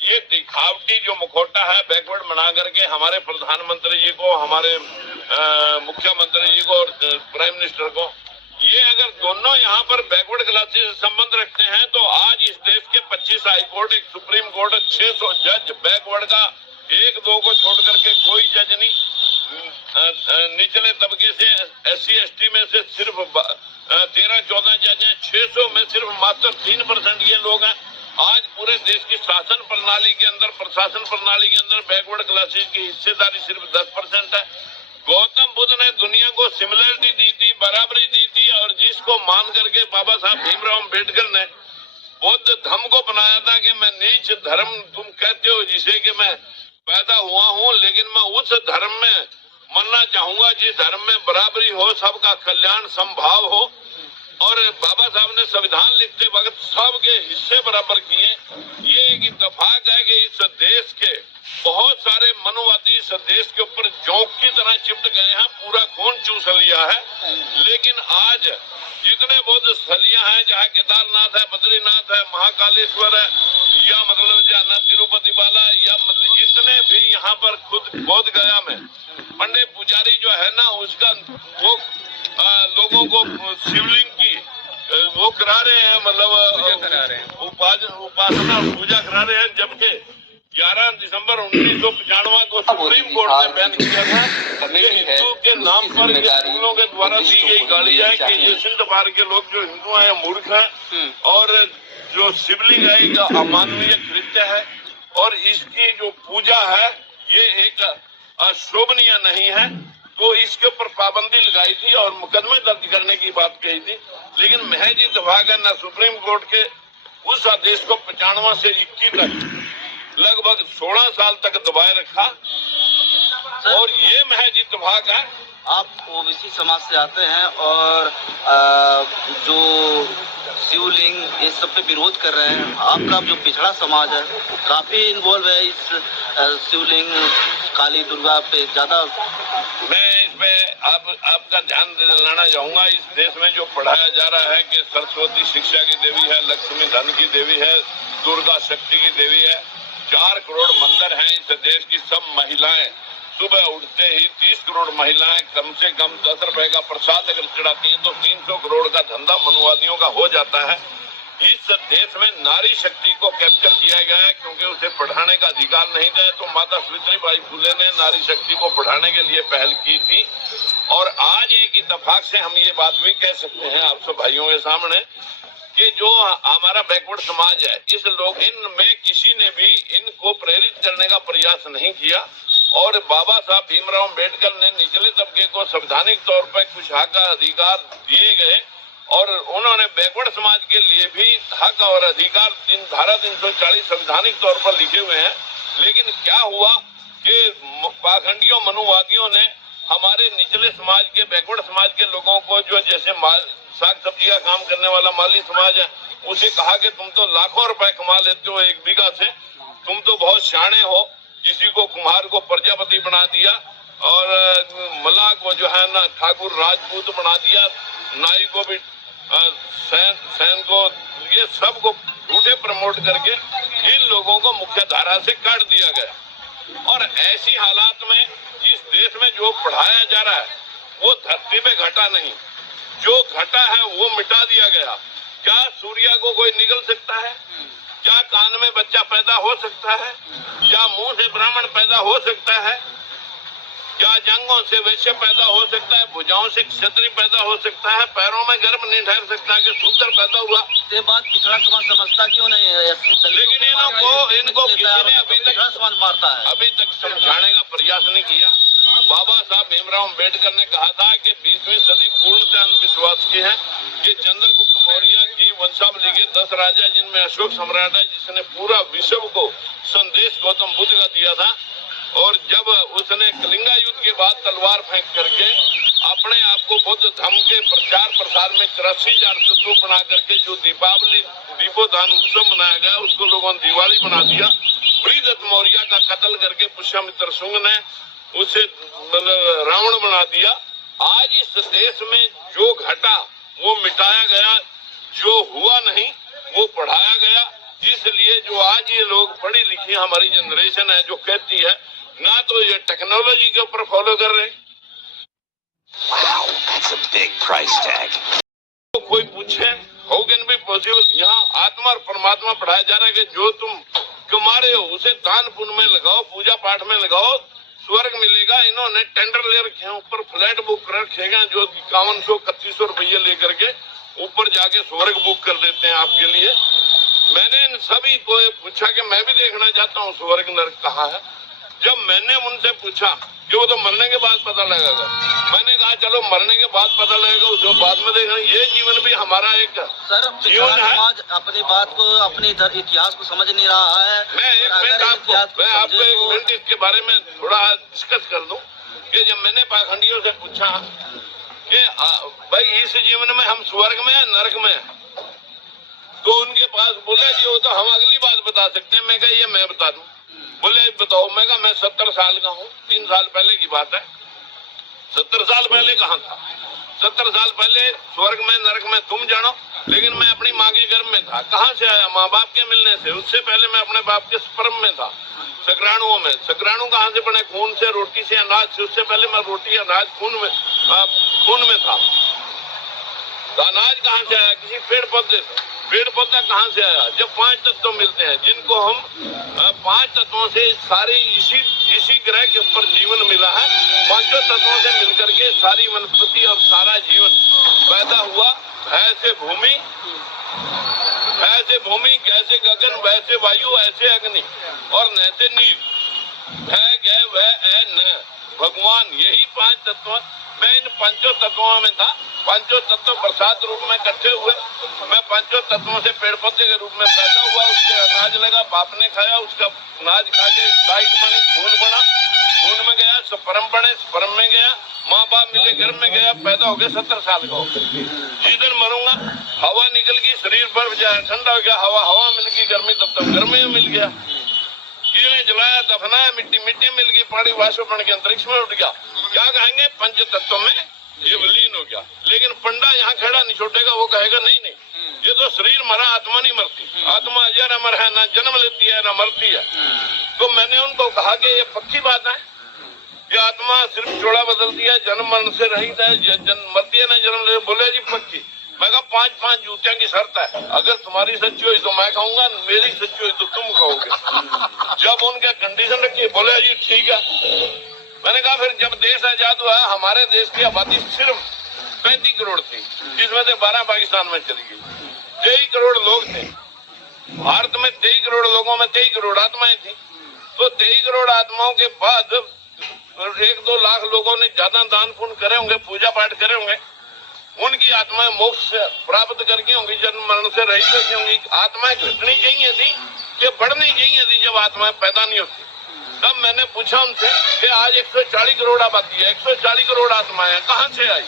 ये दिखावटी जो मुखौटा है बैकवर्ड बना करके हमारे प्रधानमंत्री जी को, हमारे मुख्यमंत्री जी को और प्राइम मिनिस्टर को, ये अगर दोनों यहाँ पर बैकवर्ड क्लासेस से संबंध रखते हैं तो आज इस देश के 25 हाई कोर्ट, एक सुप्रीम कोर्ट, 600 जज बैकवर्ड का, एक दो को छोड़ करके कोई जज नहीं, निचले तबके से SC/ST में से सिर्फ 13-14 जज हैं, 600 में सिर्फ मात्र 3% ये लोग हैं। आज पूरे देश की शासन प्रणाली के अंदर, प्रशासन प्रणाली के अंदर बैकवर्ड क्लासेस की हिस्सेदारी सिर्फ 10% है। गौतम बुद्ध ने दुनिया को सिमिलरिटी दी थी, बराबरी दी थी, और जिसको मान करके बाबा साहब भीमराव अम्बेडकर ने बौद्ध धर्म को बनाया था कि मैं नीच धर्म तुम कहते हो जिसे कि मैं पैदा हुआ हूँ, लेकिन मैं उस धर्म में मरना चाहूंगा जिस धर्म में बराबरी हो, सबका कल्याण संभाव हो। और बाबा साहब ने संविधान लिखते वक्त सबके हिस्से बराबर किए। ये एक इत्तेफाक है कि इस देश के बहुत सारे मनुवादी इस देश के ऊपर जोंक की तरह चिपट गए हैं, पूरा खून चूस लिया है। लेकिन आज जितने बौद्ध स्थलियां हैं, चाहे केदारनाथ है, बद्रीनाथ है, महाकालेश्वर है, या मतलब जाना तिरुपति वाला, या मतलब जितने भी यहाँ पर खुद बोध गया में पंडित पुजारी जो है ना, उसका वो लोगों को शिवलिंग की वो करा रहे हैं, मतलब उपासना पूजा करा रहे हैं, जबकि 11 दिसंबर 1995 को सुप्रीम कोर्ट ने बैन किया था कि हिंदू के नाम पर मुगलों के द्वारा दी गई गालियां कि ये सिंध पार के लोग जो हिंदू हैं मूर्ख हैं, और जो शिवलिंग है ये अमानवीय कृत्य है, और इसकी जो पूजा है ये एक अशोभनीय नहीं है। तो इसके ऊपर पाबंदी लगाई थी और मुकदमे दर्ज करने की बात कही थी। लेकिन महज इत्तेफाक है न सुप्रीम कोर्ट के उस आदेश को 95 से 21 तक लगभग 16 साल तक दबाए रखा, और ये महज इत्तेफाक है। आप ओबीसी समाज से आते हैं और जो शिवलिंग इस सब पे विरोध कर रहे हैं, आपका जो पिछड़ा समाज है काफी इन्वॉल्व है इस शिवलिंग काली दुर्गा पे ज्यादा। मैं इसमें आपका ध्यान दिलाना चाहूंगा, इस देश में जो पढ़ाया जा रहा है कि सरस्वती शिक्षा की देवी है, लक्ष्मी धन की देवी है, दुर्गा शक्ति की देवी है, 4 करोड़ मंदिर हैं इस देश की। सब महिलाएं सुबह उठते ही 30 करोड़ महिलाएं कम से कम 10 रुपए का प्रसाद अगर चढ़ाती हैं तो 300 करोड़ का धंधा मनुवादियों का हो जाता है। इस देश में नारी शक्ति को कैप्चर किया गया है क्योंकि उसे पढ़ाने का अधिकार नहीं था, तो माता सावित्रीबाई फुले ने नारी शक्ति को पढ़ाने के लिए पहल की थी। और आज एक इत्तेफाक से हम ये बात भी कह सकते हैं आप सब भाइयों के सामने कि जो हमारा बैकवर्ड समाज है, इस लोग इनमें किसी ने भी इनको प्रेरित करने का प्रयास नहीं किया। और बाबा साहब भीमराव अम्बेडकर ने निचले तबके को संवैधानिक तौर पर कुछ हक का अधिकार दिए गए, और उन्होंने बैकवर्ड समाज के लिए भी हक और अधिकार धारा 340 संवैधानिक तौर पर लिखे हुए हैं। लेकिन क्या हुआ कि पाखंडियों मनुवादियों ने हमारे निचले समाज के, बैकवर्ड समाज के लोगों को, जो जैसे साग सब्जी का काम करने वाला माली समाज है, उसे कहा कि तुम तो लाखों रुपए कमा लेते हो 1 बीघा से, तुम तो बहुत शाणे हो। किसी को कुम्हार को प्रजापति बना दिया, और मल्लाह को जो है ना ठाकुर राजपूत बना दिया, नाई को भी सैन को, ये सब को झूठे प्रमोट करके इन लोगों को मुख्य धारा से काट दिया गया। और ऐसी हालात में जिस देश में जो पढ़ाया जा रहा है वो धरती पे घटा नहीं, जो घटा है वो मिटा दिया गया। क्या सूर्य को कोई निगल सकता है? क्या कान में बच्चा पैदा हो सकता है? क्या मुंह से ब्राह्मण पैदा हो सकता है? क्या जंगों से वैश्य पैदा हो सकता है? भुजाओं से क्षत्रिय पैदा हो सकता है? पैरों में गर्भ नहीं ठहर सकता कि शूद्र पैदा हुआ? ये बात पिछड़ा समाज समझता क्यों नहीं है? लेकिन इनको किसी ने अभी तक समझाने का प्रयास नहीं किया। बाबा साहब भीमराव अम्बेडकर ने कहा था कि 20वीं सदी पूर्णतः अंधविश्वास की है। ये चंद्रगुप्त मौर्य की वंशावली के 10 राजा, जिनमें अशोक सम्राट है, जिसने पूरा विश्व को संदेश गौतम बुद्ध का दिया था। और जब उसने कलिंगा युद्ध के बाद तलवार फेंक करके अपने आप को बौद्ध धर्म के प्रचार प्रसार में 83,000 शत्रु बना करके जो दीपावली दीपोदान उत्सव मनाया गया, उसको लोगों ने दिवाली बना दिया। बृहदत्त मौर्य का कत्ल करके पुष्यमित्र शुंग ने उसे रावण बना दिया। आज इस देश में जो घटा वो मिटाया गया, जो हुआ नहीं वो पढ़ाया गया। इसलिए जो आज ये लोग पढ़ी लिखी हमारी जनरेशन है जो कहती है ना तो ये टेक्नोलॉजी के ऊपर फॉलो कर रहे। Wow, that's a big price tag. तो कोई पूछे हाउ कैन बी पॉसिबल, यहाँ आत्मा और परमात्मा पढ़ाया जा रहा है कि जो तुम कमा रहे हो उसे दान पुण्य में लगाओ, पूजा पाठ में लगाओ, स्वर्ग मिलेगा। इन्होंने टेंडर ले रखे हैं, ऊपर फ्लैट बुक कर रखेगा जो 5100-3100 रुपये लेकर के ऊपर जाके स्वर्ग बुक कर देते हैं आपके लिए। मैंने इन सभी को पूछा कि मैं भी देखना चाहता हूँ स्वर्ग नरक कहाँ है। जब मैंने उनसे पूछा कि वो तो मरने के बाद पता लगेगा, मैंने कहा चलो मरने के बाद पता लगेगा, उसको बाद में देखना। ये जीवन भी हमारा एक सर जीवन है। समाज अपनी बात को, अपने इतिहास को समझ नहीं रहा है। मैं आपको एक मिनट इसके बारे में थोड़ा डिस्कस कर दूं कि जब मैंने पाखंडियों से पूछा कि भाई इस जीवन में हम स्वर्ग में है नरक में है, तो उनके पास बोले कि वो तो हम अगली बात बता सकते हैं। मैं कहा ये मैं बता दूं। बोले बताओ। मैं कहा मैं 70 साल का हूँ, 3 साल पहले की बात है। 70 साल पहले कहाँ था? 70 साल पहले स्वर्ग में नरक में तुम जानो, लेकिन मैं अपनी माँ के गर्भ में था। कहाँ से आया? माँ बाप के मिलने से। उससे पहले मैं अपने बाप के स्पर्म में था, शुक्राणुओं में। शुक्राणु कहाँ से बने? खून से, रोटी से, अनाज से। उससे पहले मैं रोटी अनाज खून में था। तो अनाज कहाँ से आया? किसी पेड़ पौधे से। पेड़ पौधा कहाँ से आया? जब 5 तत्व मिलते हैं, जिनको हम 5 तत्वों से सारी इसी ग्रह के ऊपर जीवन मिला है। 5 तत्वों से मिलकर के सारी वनस्पति और सारा जीवन पैदा हुआ। ऐसे भूमि कैसे गगन वैसे वायु ऐसे अग्नि और नैसे नीर है गए वह न भगवान। यही 5 तत्व। मैं इन 5 तत्वों में था। 5 तत्व प्रसाद रूप में इकट्ठे हुए। मैं 5 तत्वों से पेड़ पौधे के रूप में पैदा हुआ। उसके अनाज लगा, बाप ने खाया, उसका अनाज खा के डाइट बनी, खून बना, खून में गया, स्पर्म बने, स्पर्म में गया, माँ बाप मिले, घर में गया, पैदा हो गया, 70 साल का हो गया। जिस दिन मरूंगा हवा निकल गई, शरीर बर्फ जाए, ठंडा हो गया, हवा मिल गई, गर्मी तब गर्मी मिल गया, कीड़े जलाया, दफनाया, मिट्टी मिल गई, पानी वाष्प बन के अंतरिक्ष में उठ गया। क्या कहेंगे? 5 तत्वों में ये विलीन हो गया। लेकिन पंडा यहाँ खड़ा नहीं छोटेगा, वो कहेगा नहीं ये तो शरीर मरा, आत्मा नहीं मरती। आत्मा अजर अमर है, ना जन्म लेती है ना मरती है। तो मैंने उनको कहा कि ये पक्की बात है, ये आत्मा सिर्फ जोड़ा बदलती है, जन्म मरण से रहित है, मरती है ना जन्म ले। बोले जी पक्की। मैं कहा 5 जूतियां की शर्त है, अगर तुम्हारी सच्ची हुई तो मैं खाऊंगा, मेरी सच्ची हुई तो तुम खाओगे। जब उनके कंडीशन रखी, बोले जी ठीक है। मैंने कहा फिर जब देश आजाद हुआ, हमारे देश की आबादी सिर्फ 35 करोड़ थी, जिसमें से 12 पाकिस्तान में चली गई। 23 करोड़ लोग थे भारत में। 23 करोड़ लोगों में 23 करोड़ आत्माएं थी। तो 23 करोड़ आत्माओं के बाद 1-2 लाख लोगों ने ज्यादा दान पुण्य करे होंगे, पूजा पाठ करे होंगे, उनकी आत्माएं मोक्ष प्राप्त करके होंगी, जन्म मरण से रहित होंगी। आत्माएं घटनी चाहिए थी कि बढ़नी चाहिए थी जब आत्माएं पैदा नहीं होती। तब मैंने पूछा उनसे कि आज 140 करोड़ आबादी है, 140 करोड़ आत्माएं कहाँ से आई?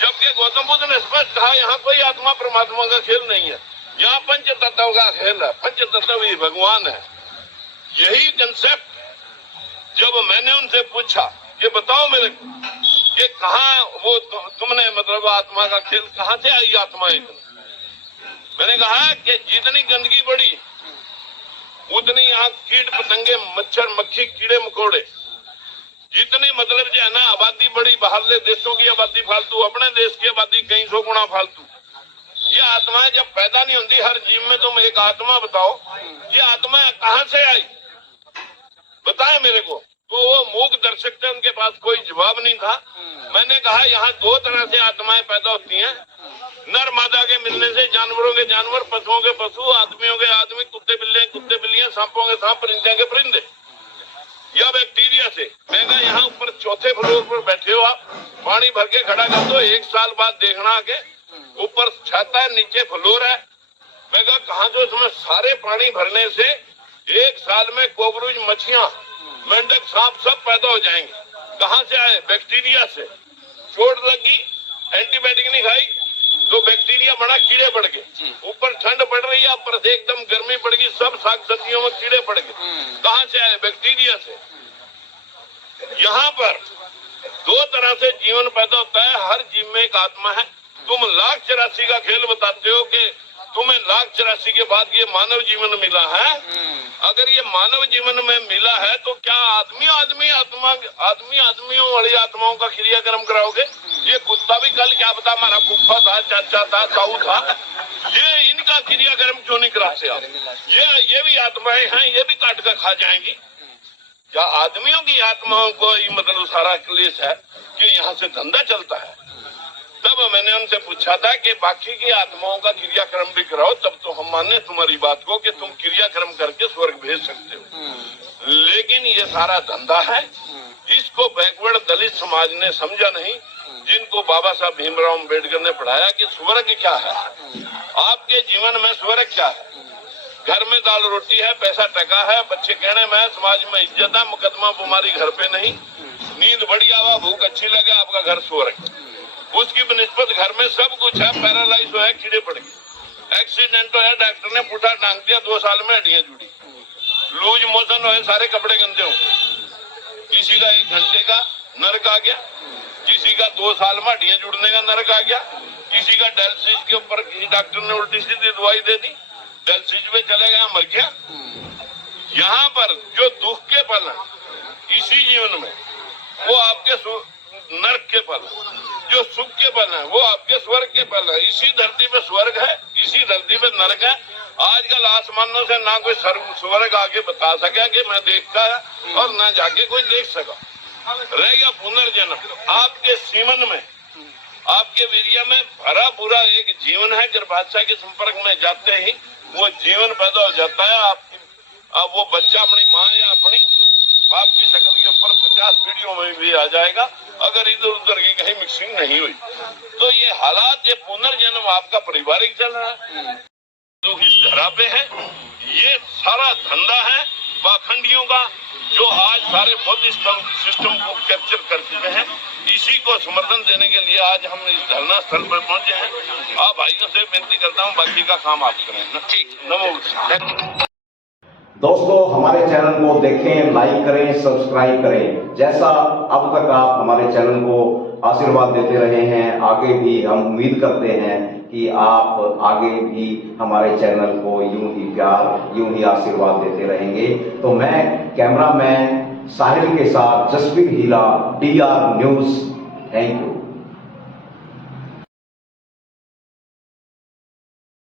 जबकि गौतम बुद्ध ने स्पष्ट कहा यहाँ कोई आत्मा परमात्मा का खेल नहीं है, यहाँ 5 तत्व का खेल है। 5 तत्व ही भगवान है। यही कंसेप्ट जब मैंने उनसे पूछा कि बताओ मेरे को ये कहाँ वो तुमने मतलब आत्मा का खेल कहाँ से आई आत्मा इतनी? मैंने कहा कि जितनी गंदगी बढ़ी उतनी यहाँ कीट पतंगे, मच्छर मक्खी, कीड़े मकोड़े, जितनी मतलब जो है ना आबादी बढ़ी, बाहरले देशों की आबादी फालतू, अपने देश की आबादी कई 100 गुना फालतू। ये आत्माएं जब पैदा नहीं होती, हर जीव में तुम एक आत्मा बताओ, ये आत्मा कहाँ से आई बताए मेरे को। तो वो मूक दर्शक थे, उनके पास कोई जवाब नहीं था। मैंने कहा यहाँ 2 तरह से आत्माएं पैदा होती हैं, नर मादा के मिलने से, जानवरों के जानवर, पशुओं के पशु, आदमियों के आदमी, कुत्ते बिल्लियां, सांपों के सांप, परिंदे के परिंदे, या बैक्टीरिया से। मैं कहा यहाँ ऊपर 4थे फ्लोर पर बैठे हो आप, पानी भर के खड़ा कर दो, 1 साल बाद देखना आके ऊपर छत है, नीचे फ्लोर है। मैं कहा कहाँ से? उसमें सारे पानी भरने से 1 साल में कोकरोच, मच्छियां, मेंढक, सांप सब पैदा हो जाएंगे। कहाँ से आए? बैक्टीरिया से। चोट लगी, एंटीबायोटिक नहीं खाई तो बैक्टीरिया बड़ा, कीड़े बढ़ गए। ऊपर ठंड पड़ रही है, ऊपर से एकदम गर्मी पड़ गई, सब साग सब्जियों में कीड़े पड़ गए। कहाँ से आए? बैक्टीरिया से। यहाँ पर 2 तरह से जीवन पैदा होता है, हर जीव में एक आत्मा है। तुम 1,84,000 का खेल बताते हो कि तुम्हें 1,84,000 के बाद ये मानव जीवन मिला है। अगर ये मानव जीवन में मिला है तो क्या आदमियों वाली आत्माओं का क्रियाक्रम कराओगे? ये कुत्ता भी कल क्या पता हमारा फूफा था, चाचा था, ताऊ था, ये इनका क्रियाक्रम क्यों नहीं कराते आप? ये भी आत्माएं हैं, ये भी काट कर खा जाएंगी। क्या आदमियों की आत्माओं को मतलब सारा क्लेश है कि यहाँ से धंधा चलता है? तब मैंने उनसे पूछा था कि बाकी की आत्माओं का क्रियाक्रम भी कराओ, तब तो हम माने तुम्हारी बात को कि तुम क्रियाक्रम करके स्वर्ग भेज सकते हो। लेकिन ये सारा धंधा है, इसको बैकवर्ड दलित समाज ने समझा नहीं, जिनको बाबा साहब भीमराव अम्बेडकर ने पढ़ाया कि स्वर्ग क्या है, आपके जीवन में स्वर्ग क्या है। घर में दाल रोटी है, पैसा टका है, बच्चे कहने में, समाज में इज्जत है, मुकदमा बीमारी घर पे नहीं, नींद बढ़िया हुआ, भूख अच्छी लगे, आपका घर स्वर्ग। उसकी बनिस्बत घर में सब कुछ है, पैरालाइज हो है, कीड़े पड़ गए, एक्सीडेंट हो है, डॉक्टर ने पुठा टांग दिया, 2 साल में हड्डियां जुड़ी, लूज मोशन हो, सारे कपड़े गंदे हो, किसी का 1 घंटे का नर्क आ गया, किसी का 2 साल में हड्डियां जुड़ने का नर्क आ गया, किसी का डायलिसिस के ऊपर किसी डॉक्टर ने उल्टी सीधी दवाई दे दी, डायलिसिस में चले गया, मर गया। यहाँ पर जो दुख के पल है इसी जीवन में, वो आपके नर्क के पल, जो सुख के पल है वो आपके स्वर्ग के पल है। इसी धरती पे स्वर्ग है, इसी धरती पे नरक है। आजकल आसमानों से ना कोई स्वर्ग आगे बता सका कि मैं देखा है, और ना जाके कोई देख सका। रह गया पुनर्जन्म। आपके सीमन में, आपके वीर्य में भरा पूरा एक जीवन है, गर्भाशय के संपर्क में जाते ही वो जीवन पैदा हो जाता है। अब वो बच्चा अपनी माँ या अपनी बाप की शक्ल के ऊपर 50 पीढ़ियों में भी आ जाएगा, अगर इधर उधर की कहीं मिक्सिंग नहीं हुई। तो ये हालात, ये पुनर्जन्म आपका पारिवारिक चल रहा है, तो इस धरा पे है। ये सारा धंधा है पाखंडियों का, जो आज सारे बौद्ध सिस्टम को कैप्चर कर चुके हैं। इसी को समर्थन देने के लिए आज हम इस धरना स्थल पर पहुंचे हैं। आप भाइयों से विनती करता हूं, बाकी का काम आप करें। ठीक, नमो। दोस्तों, हमारे चैनल को देखें, लाइक करें, सब्सक्राइब करें। जैसा अब तक आप हमारे चैनल को आशीर्वाद देते रहे हैं, आगे भी हम उम्मीद करते हैं कि आप आगे भी हमारे चैनल को यूं ही प्यार, यूं ही आशीर्वाद देते रहेंगे। तो मैं कैमरामैन साहिल के साथ जसवीर हीरा, DR न्यूज। Thank you.